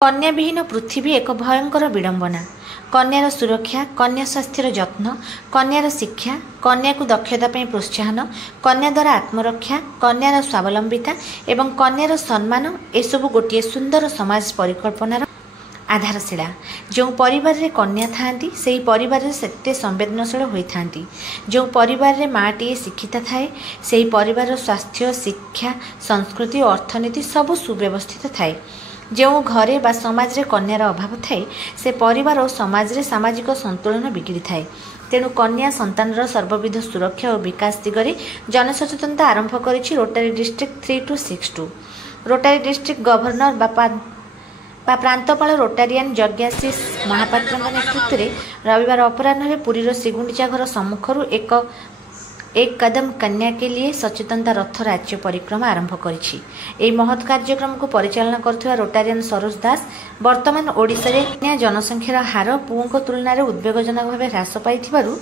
कन्या विहीन पृथ्वी एक भयंकर विडंबना। कन्यार सुरक्षा, कन्या स्वास्थ्यर जत्न, कन्यार शिक्षा, कन्या को दक्षता पर प्रोत्साहन, कन्या द्वारा आत्मरक्षा, कन्यार स्वावलंबिता एवं कन्यार सम्मान एसबू गोटे सुंदर समाज परिकल्पनार आधारशिला। जो परिवार रे कन्या थांती से परिवार से संवेदनशील होता। जो परिवार माँटे शिक्षिता थाए से परिवार स्वास्थ्य, शिक्षा, संस्कृति और अर्थनीति सब सुव्यवस्थित थाए। जो घरे बा समाज रे कन्यार अभाव थाए से परिवार और समाज रे सामाजिक संतुलन बिगड़ी थाए। तेणु कन्या संतानर सर्वविध सुरक्षा और विकास दिगरे जनसचेतनता आरंभ करिछि Rotary district 3262। Rotary district governor प्रांतपाल रोटारियान यज्ञाशीष महापात्र नेतृत्व में रविवार अपराह्न पुरीर श्रीगुंडीचा घर सम्मुखर एक कदम कन्या के लिए सचेतनता रथ राज्य परिक्रमा आरंभ करिछि। एही महत् कार्यक्रम को परिचालना करथिबा रोटारियन सरोज दास वर्तमान ओडिशा रे कन्या जनसंख्यार हार पुओं तुलन में उद्वेगजनक भाव ह्रास पाइथिबारु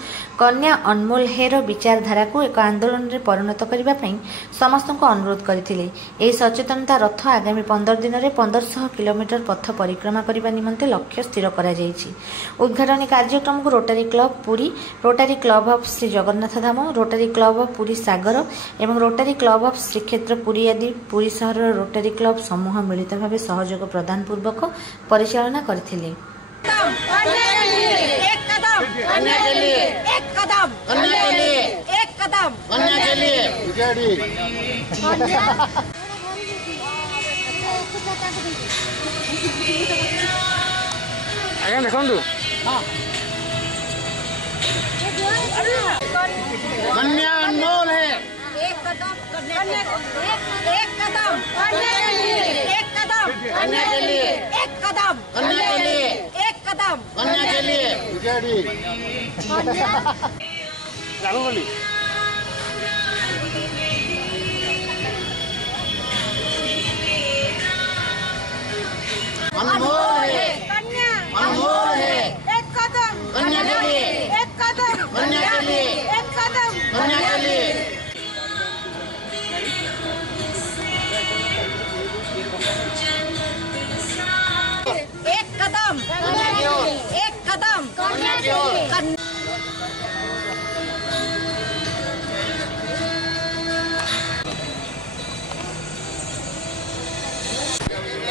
कन्या अनमोल हेर विचारधारा को एक आंदोलन रे परिणत करिबा पई समस्त को अनुरोध करथिले। एही सचेतनता रथ आगामी 15 दिन में 1500 किलोमीटर पथ परिक्रमा करने निमंते लक्ष्य स्थिर करा जायछि। उद्घाटनी कार्यक्रम को Rotary club Puri, Rotary club of Shri Jagannath Dham, Rotary club of Puri Sagar एवं Rotary club of Shrikshetra Puri आदि पुरी सहर रोटारी क्लब समूह मिलित भाव सहयोग प्रदान पूर्वक परिचालना करथिले। कन्या अनमोल है। एक कदम कन्या के लिए, एक कदम कन्या के लिए, एक कदम कन्या के लिए, एक कदम कन्या के लिए, एक कदम कन्या के लिए। लागू बोली। अनमोल है, कन्या अनमोल है। एक कदम कन्या के लिए, एक कदम कन्या के लिए, एक कदम कन्या के लिए। एक कदम कन्या की ओर, एक कदम कन्या की ओर।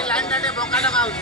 लाइन डाले बोकाटा माउस।